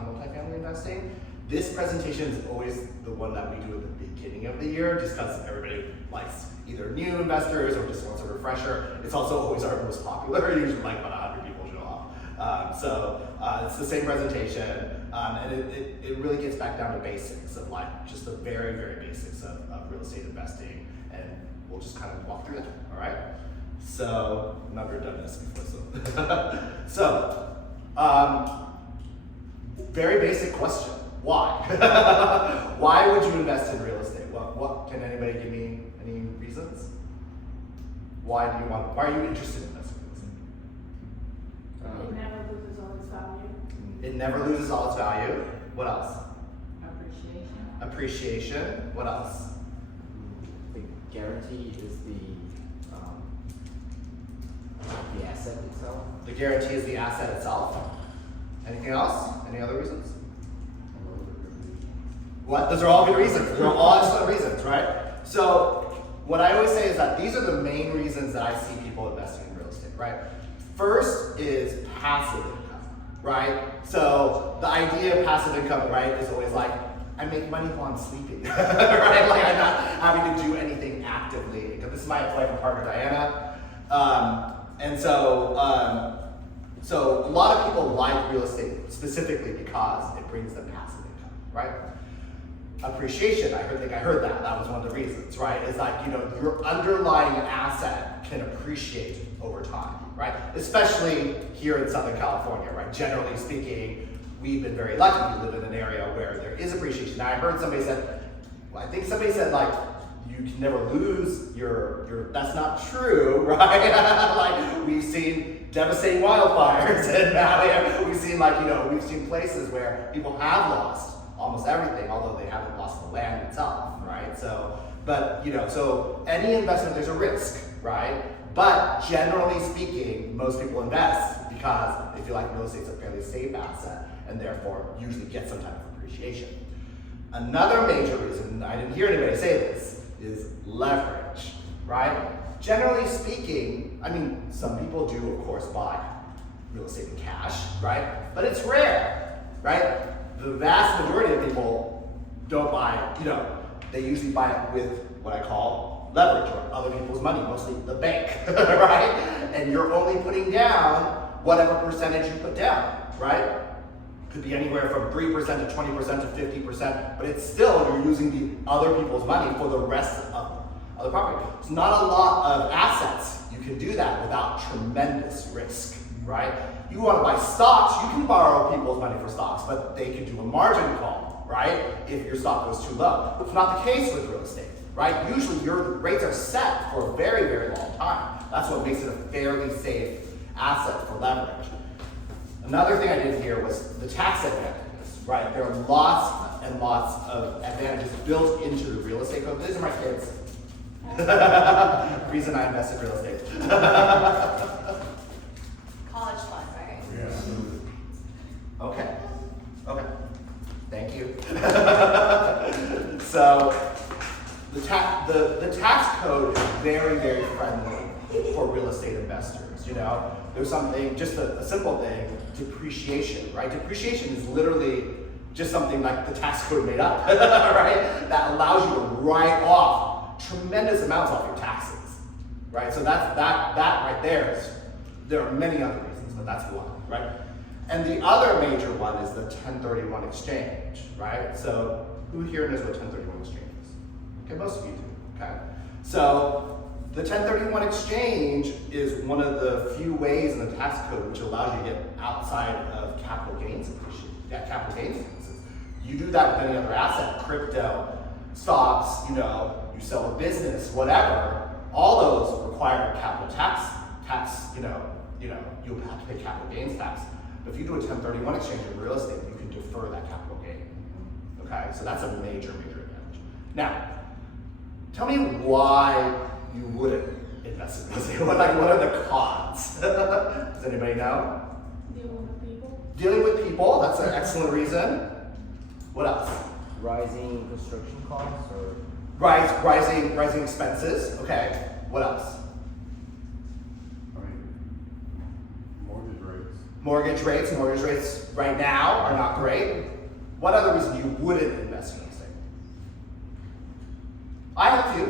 multifamily investing. This presentation is always the one that we do at the beginning of the year, just because everybody likes either new investors or just wants a refresher. It's also always our most popular, usually like about 100 people show up. So it's the same presentation, and it really gets back down to basics of like just the very, very basics of real estate investing, and we'll just kind of walk through that, all right? So, I've never done this before, so. Very basic question. Why? Why would you invest in real estate? What can anybody give me any reasons? Why are you interested in investing in real estate? It never loses all its value. It never loses all its value. What else? Appreciation. Appreciation. What else? The guarantee is the asset itself. The guarantee is the asset itself. Anything else? Any other reasons? What? Those are all good reasons. Those are all excellent reasons, right? So what I always say is that these are the main reasons that I see people investing in real estate, right? First is passive income, right? So the idea of passive income, right, is always like, I make money while I'm sleeping, right? Like I'm not having to do anything actively. This is my wife and partner, Diana. So a lot of people like real estate specifically because it brings them passive income, right? Appreciation, I heard that. That was one of the reasons, right? Is like, your underlying asset can appreciate over time, right? Especially here in Southern California, right? Generally speaking, we've been very lucky. We live in an area where there is appreciation. Now I heard somebody said, like, you can never lose your that's not true, right? Like we've seen devastating wildfires in Valley. We've seen places where people have lost almost everything, although they haven't lost the land itself, right? So any investment, there's a risk, right? But generally speaking, most people invest because they feel like real estate's a fairly safe asset and therefore usually get some type of appreciation. Another major reason, I didn't hear anybody say this, is leverage, right? Generally speaking, some people do, of course, buy real estate in cash, right? But it's rare, right? The vast majority of people don't buy it, they usually buy it with what I call leverage or other people's money, mostly the bank, right? And you're only putting down whatever percentage you put down, right? Could be anywhere from 3% to 20% to 50%, but it's still, you're using the other people's money for the rest of the property. It's not a lot of assets. You can do that without tremendous risk, right? You want to buy stocks, you can borrow people's money for stocks, but they can do a margin call, right? If your stock goes too low. It's not the case with real estate, right? Usually your rates are set for a very, very long time. That's what makes it a fairly safe asset for leverage. Another thing I didn't hear was the tax advantages, right? There are lots and lots of advantages built into the real estate code. These are my kids. Reason I invest in real estate. College fund, right? Yeah. Okay. Thank you. So the tax code is very, very friendly for real estate investors. There's something, just a simple thing, depreciation, right? Depreciation is literally just something like the tax code made up, right? That allows you to write off tremendous amounts off your taxes, right? So that right there are many other reasons, but that's one, right? And the other major one is the 1031 exchange, right? So who here knows what 1031 exchange is? Okay, most of you do, okay? So the 1031 exchange is one of the few ways in the tax code which allows you to get outside of capital gains taxes. You do that with any other asset, crypto, stocks, you sell a business, whatever. All those require capital tax, you'll have to pay capital gains tax. But if you do a 1031 exchange in real estate, you can defer that capital gain. Okay, so that's a major, major advantage. Now, tell me why you wouldn't invest in real estate. What are the cons? Does anybody know? Dealing with people. Dealing with people, that's an excellent reason. What else? Rising construction costs or Rising expenses. Okay. What else? Mortgage rates. Mortgage rates right now are not great. What other reason you wouldn't invest in real estate? I have a few.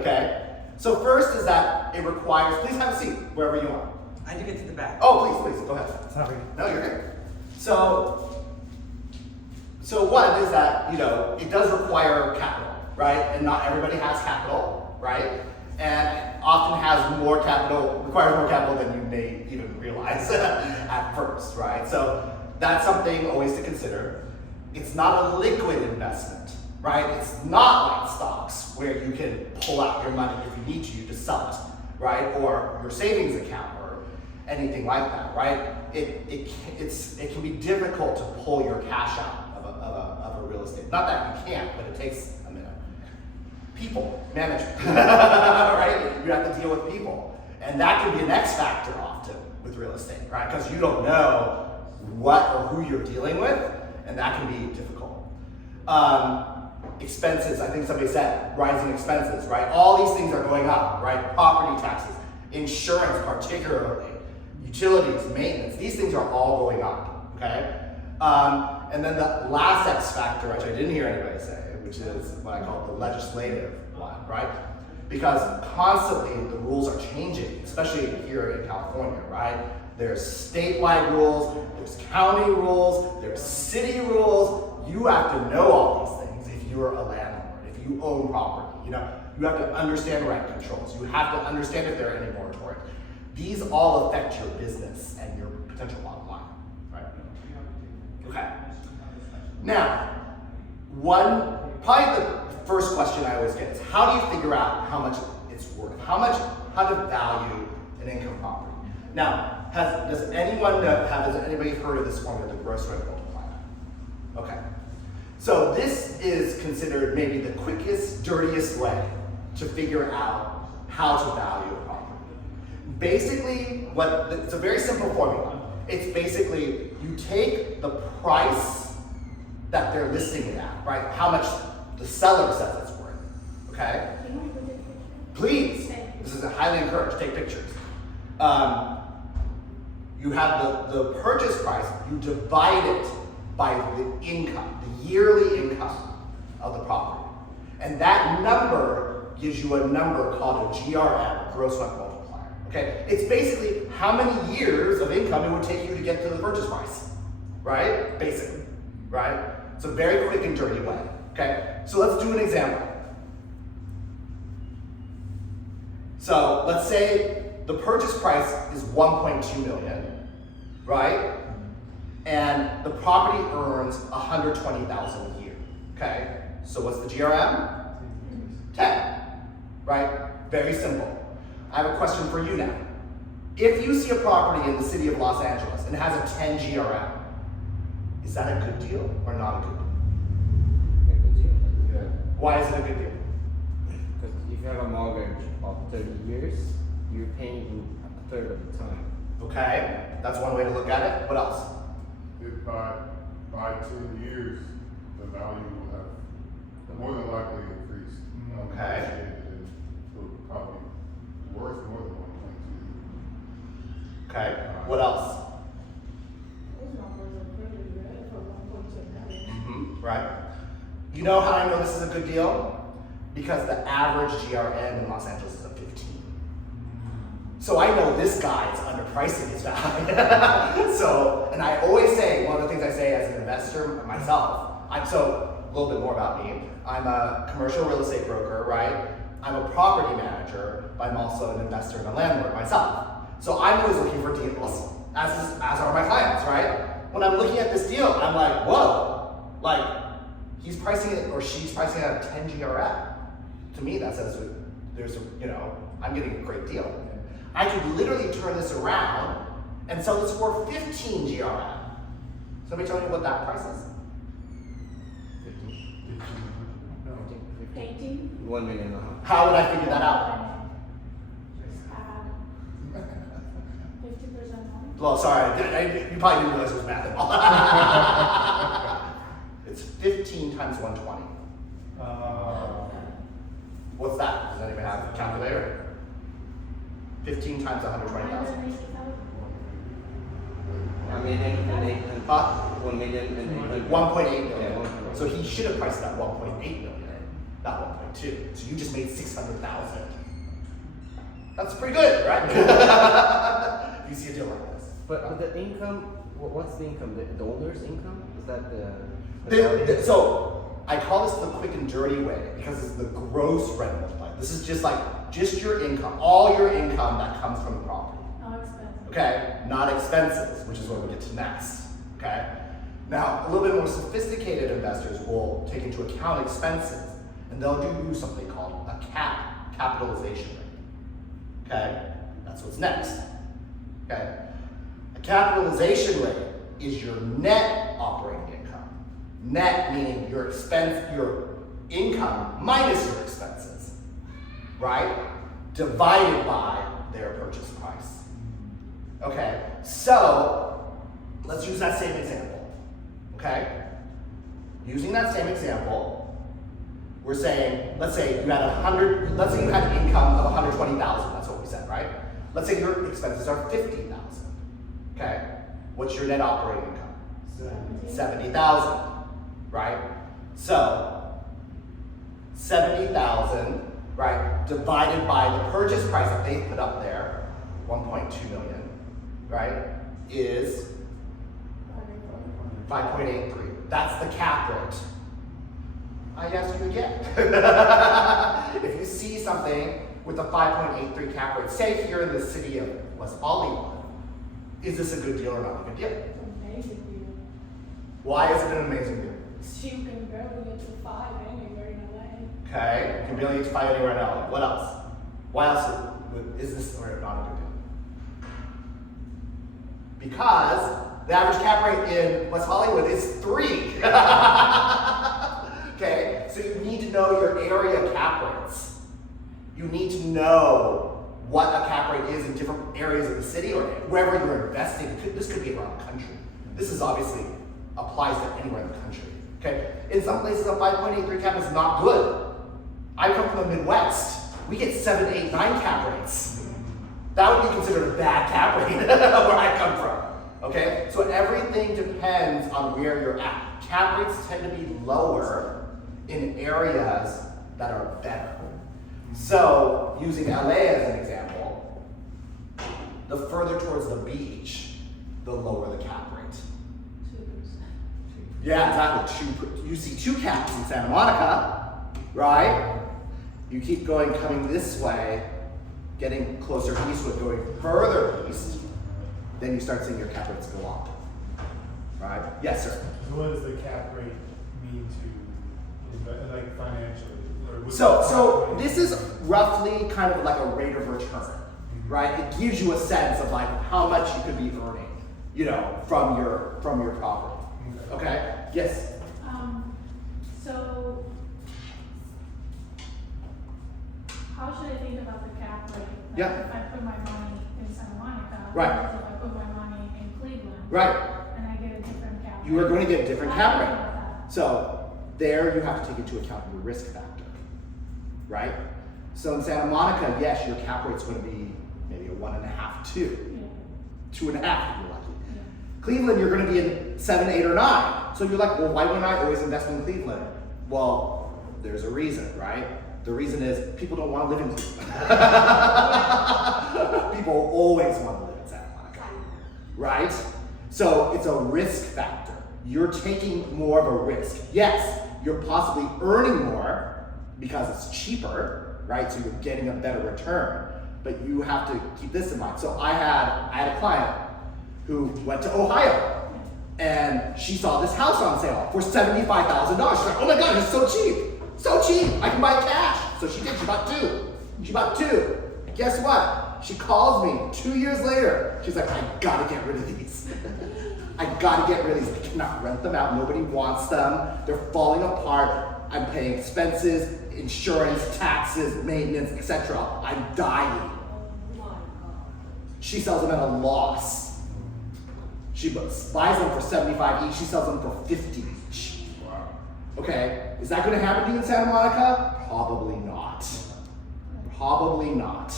Okay. So first is that it requires, please have a seat wherever you want. I had to get to the back. Oh, please, go ahead. Sorry. No, you're good. So one is that, it does require capital, right? And not everybody has capital, right? And often requires more capital than you may even realize at first, right? So that's something always to consider. It's not a liquid investment, right? It's not like stocks where you can pull out your money if you need to sell it, right? Or your savings account or anything like that, right? It can be difficult to pull your cash out of a real estate. Not that you can't, but it takes a minute. People, management, right? You have to deal with people. And that can be an X factor often with real estate, right? Because you don't know what or who you're dealing with, and that can be difficult. Expenses, I think somebody said, rising expenses, right? All these things are going up, right? Property taxes, insurance particularly, utilities, maintenance, these things are all going up, okay? And then the last X factor, which I didn't hear anybody say, which is what I call the legislative one, right? Because constantly the rules are changing, especially here in California, right? There's statewide rules, there's county rules, there's city rules. You have to know all these things if you're a landlord, if you own property, you have to understand rent controls. You have to understand if there are any moratoriums. These all affect your business and your potential bottom line, right? Okay. Now, probably the first question I always get is how do you figure out how much it's worth? How to value an income property? Now, has anybody heard of this formula, the gross rent multiplier? Okay. So this is considered maybe the quickest, dirtiest way to figure out how to value a property. Basically, it's a very simple formula. It's basically you take the price that they're listing it at, right? How much the seller says it's worth, okay? Can you put it? Please, this is highly encouraged, take pictures. You have the purchase price, you divide it by the income, the yearly income of the property. And that number gives you a number called a GRM, gross rent multiplier, okay? It's basically how many years of income it would take you to get to the purchase price, right? Basically, right? It's a very quick and dirty way, okay? So let's do an example. So let's say the purchase price is 1.2 million, right? And the property earns 120,000 a year, okay? So what's the GRM? 10, right? Very simple. I have a question for you now. If you see a property in the city of Los Angeles and it has a 10 GRM, is that a good deal or not a good deal? A good deal. Yeah. Why is it a good deal? Because if you have a mortgage of 30 years, you're paying in a third of the time. Okay, that's one way to look at it. What else? If by 10 years, the value will have more than likely increased. Okay. And it will probably be worth more than 1.2. Okay, what else? Those numbers are pretty good for 1.2 million. Right. You know how I know this is a good deal? Because the average GRM in Los Angeles is a 15. So I know this guy is underpricing his value. So, and I always say, one of the things I say as an investor myself, a little bit more about me. I'm a commercial real estate broker, right? I'm a property manager, but I'm also an investor and a landlord myself. So I'm always looking for deals, as are my clients, right? When I'm looking at this deal, I'm like, whoa, like he's pricing it or she's pricing it at a 10 GRM. To me, that says I'm getting a great deal. I could literally turn this around and sell this for 15 GRM. Somebody tell me what that price is. 18? 1.5 million. How would I figure that out? Just add 50% more. Well, sorry, you probably didn't realize it was math at all. It's 15 times 120. What's that? Does anybody have a calculator? 15 times 120,000. 180,000? 1 million and 800. 1.8 Yeah, million. 1.8. So he should have priced it at 1.8 million, not 1.2. So you just made 600,000. That's pretty good, right? If you see a deal like this. But the income, what's the income? The owner's income? Is that the So I call this the quick and dirty way because it's the gross rent multiplier. This is just your income, all your income that comes from the property. No expense. Okay, not expenses, which is what we get to next. Okay, now a little bit more sophisticated investors will take into account expenses, and they'll do something called a capitalization rate. Okay, that's what's next. Okay, a capitalization rate is your net operating income. Net meaning your income minus your expenses, right? Divided by their purchase price. Okay, so let's use that same example. Okay, using that same example, we're saying, let's say you had let's say you had an income of 120,000. That's what we said, right? Let's say your expenses are 50,000. Okay, what's your net operating income? 70,000, right? So 70,000, right, divided by the purchase price that they put up there, 1.2 million, right, is 5.83. That's the cap rate. I ask you again. If you see something with a 5.83 cap rate, say here in the city of West Hollywood, is this a good deal or not a good deal? It's an amazing deal. Why is it an amazing deal? You can barely get to 5 anywhere in LA. Okay, you can barely get to 5 anywhere now. What else? Why else is this or not a good deal? Because the average cap rate in West Hollywood is 3. Okay, so you need to know your area cap rates. You need to know what a cap rate is in different areas of the city or wherever you're investing. This could be around the country. This is obviously applies to anywhere in the country. Okay, in some places a 5.83 cap is not good. I come from the Midwest. We get 7, 8, 9 cap rates. That would be considered a bad cap rate where I come from. Okay, so everything depends on where you're at. Cap rates tend to be lower in areas that are better. So, using LA as an example, the further towards the beach, the lower the cap rate. 2%. Yeah, exactly. You see 2 caps in Santa Monica, right? You keep going, coming this way, getting closer eastward, going further east, then you start seeing your cap rates go up. Right? Yes, sir. So what does the cap rate mean to like financially? Or what's So the this is roughly kind of like a rate of return, right? It gives you a sense of like how much you could be earning, from your property. Okay? Yes. So how should I think about the cap rate? Like Yeah. If I put my money in Santa Monica, Right. versus if I put my money in Cleveland, Right. and I get a different cap rate. You are going to get a different How cap do I rate. know that? So there you have to take into account your risk factor, right? So in Santa Monica, yes, your cap rate's going to be maybe a 1.5, 2, Yeah. 2.5 if you're lucky. Yeah. Cleveland, you're going to be in 7, 8, or 9. So you're like, well, why wouldn't I always invest in Cleveland? Well, there's a reason, right? The reason is people don't want to live in Cleveland. People always want to live in Santa Monica, right? So it's a risk factor. You're taking more of a risk. Yes, you're possibly earning more because it's cheaper, right? So you're getting a better return. But you have to keep this in mind. So I had a client who went to Ohio and she saw this house on sale for $75,000. She's like, oh my God, it's so cheap. So cheap, I can buy cash. So she did, she bought 2. She bought 2. Guess what? She calls me 2 years later. She's like, I gotta get rid of these. I gotta get rid of these. I cannot rent them out. Nobody wants them. They're falling apart. I'm paying expenses, insurance, taxes, maintenance, etc. I'm dying. She sells them at a loss. She buys them for 75 each. She sells them for 50 each. Wow. Okay, is that going to happen to you in Santa Monica? Probably not. Probably not.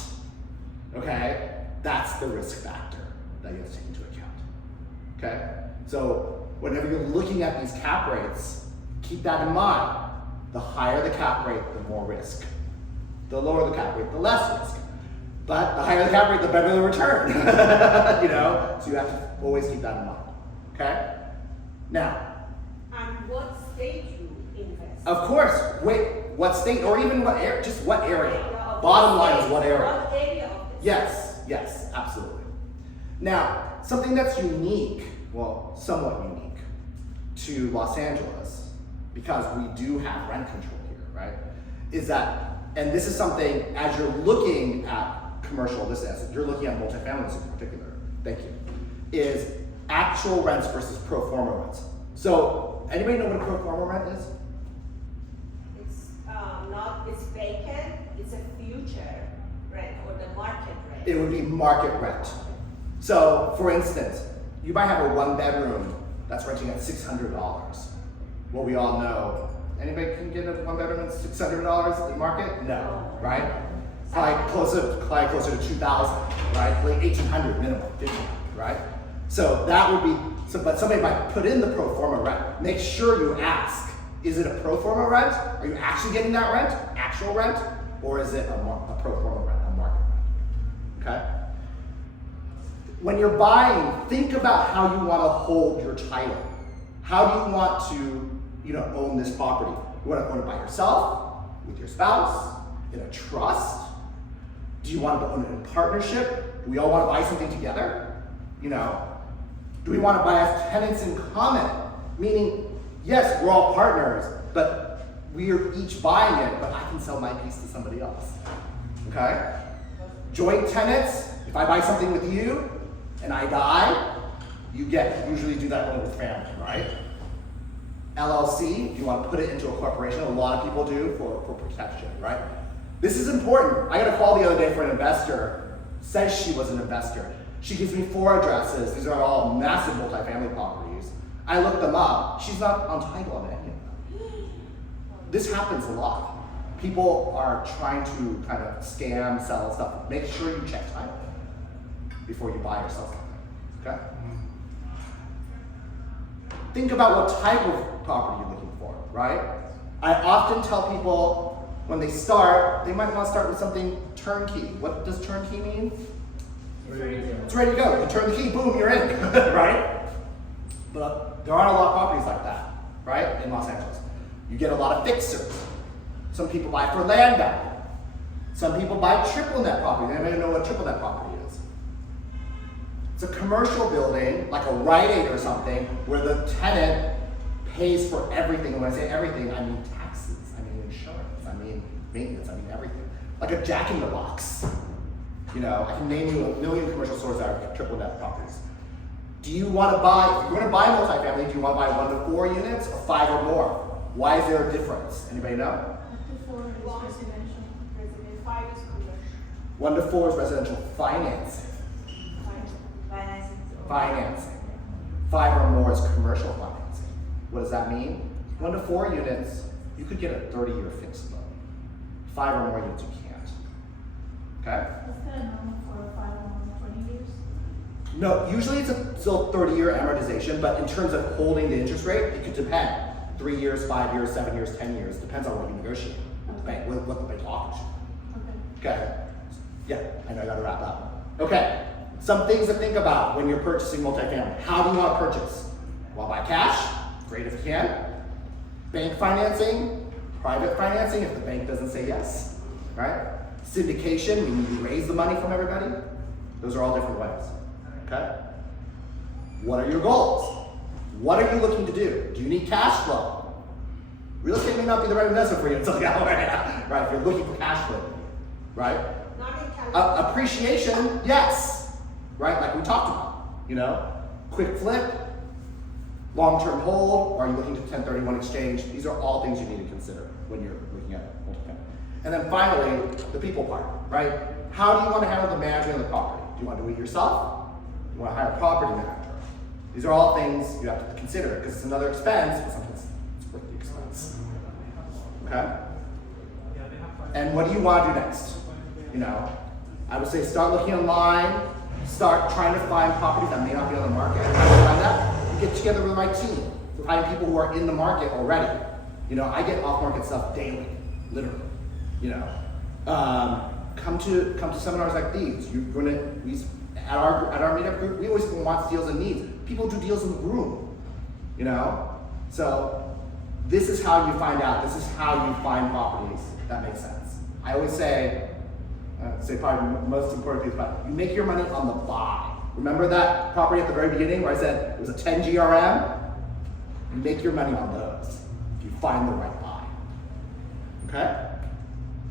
Okay, that's the risk factor that you have to take into account. Okay, so whenever you're looking at these cap rates, keep that in mind. The higher the cap rate, the more risk. The lower the cap rate, the less risk. But the higher the cap rate, the better the return. You know? So you have to always keep that in mind. Okay? Now, And what state you invest? of course, wait, what state or even what area, just what area. Bottom line is what area. What area of the Yes, yes, absolutely. Now, something that's unique, well, somewhat unique to Los Angeles, because we do have rent control here, right? Is that, and this is something, as you're looking at commercial, this is, you're looking at multifamilies in particular, thank you, is actual rents versus pro forma rents. So, anybody know what a pro forma rent is? It's vacant, it's a future rent or the market rent. It would be market rent. So, for instance, you might have a one bedroom that's renting at $600. Well, we all know, anybody can get a one bedroom at $600 in market? No, right? Probably closer to 2,000, right? Like 1,800 minimum, 1,500, right? So that would be, but somebody might put in the pro forma rent. Make sure you ask, is it a pro forma rent? Are you actually getting that rent, actual rent? Or is it a pro forma rent, a market rent, okay? When you're buying, think about how you want to hold your title. How do you want to, own this property? You want to own it by yourself, with your spouse, in a trust? Do you want to own it in partnership? Do we all want to buy something together? Do we want to buy as tenants in common? Meaning, yes, we're all partners, but we are each buying it, but I can sell my piece to somebody else. Okay? Joint tenants, if I buy something with you and I die, you usually do that only with family, right? LLC, you want to put it into a corporation, a lot of people do for protection, right? This is important. I got a call the other day for an investor, says she was an investor. She gives me 4 addresses. These are all massive multifamily properties. I looked them up. She's not on title on any of them. This happens a lot. People are trying to kind of scam, sell stuff. Make sure you check title before you buy or sell something, okay? Think about what type of property you're looking for, right? I often tell people when they start, they might want to start with something turnkey. What does turnkey mean? It's ready to go. You turn the key, boom, you're in, right? But there aren't a lot of properties like that, right, in Los Angeles. You get a lot of fixers. Some people buy for land value. Some people buy triple net property. Anybody know what triple net property is? It's a commercial building, like a Rite Aid or something, where the tenant pays for everything. And when I say everything, I mean taxes, I mean insurance, I mean maintenance, I mean everything. Like a Jack in the Box. I can name you a million commercial stores that are triple net properties. Do you want to buy, if you're going to buy multifamily, do you want to buy 1 to 4 units or 5 or more? Why is there a difference? Anybody know? Up to 4 is residential. 5 is commercial. 1 to 4 is residential financing. Financing. 5 or more is commercial financing. What does that mean? 1 to 4 units, you could get a 30-year fixed loan. 5 or more units, you can't. Okay? What's the normal for a 5 or 20 years? No, usually it's still 30-year amortization, but in terms of holding the interest rate, it could depend. 3 years, 5 years, 7 years, 10 years. Depends on what you negotiate with the bank, what the bank offers you. Okay. Yeah, I know I gotta wrap up. Okay. Some things to think about when you're purchasing multifamily. How do you want to purchase? Well, by cash, great if you can. Bank financing, private financing if the bank doesn't say yes, right? Syndication, meaning you raise the money from everybody. Those are all different ways, okay? What are your goals? What are you looking to do? Do you need cash flow? Real estate may not be the right investment for you until right? If you're looking for cash flow, right? Not in California. Appreciation, yes, right? Like we talked about, quick flip, long-term hold, or are you looking to 1031 exchange? These are all things you need to consider when you're looking at multifamily. And then finally, the people part, right? How do you want to handle the management of the property? Do you want to do it yourself? Do you want to hire a property manager? These are all things you have to consider because it's another expense, but sometimes it's worth the expense. Okay? And what do you want to do next? I would say start looking online, start trying to find properties that may not be on the market. How do you find that? get together with the right team. Find people who are in the market already. You know, I get off-market stuff daily, literally. You know, come to seminars like these. At our meetup group, we always want deals and needs. People do deals in the room. You know, so this is how you find out. This is how you find properties that make sense. I always say probably the most important piece about it, you make your money on the buy. Remember that property at the very beginning where I said it was a 10 GRM? You make your money on those if you find the right buy. Okay?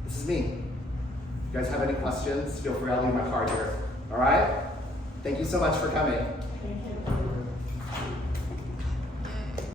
This is me. If you guys have any questions, feel free, I'll leave my card here. All right? Thank you so much for coming. Thank you.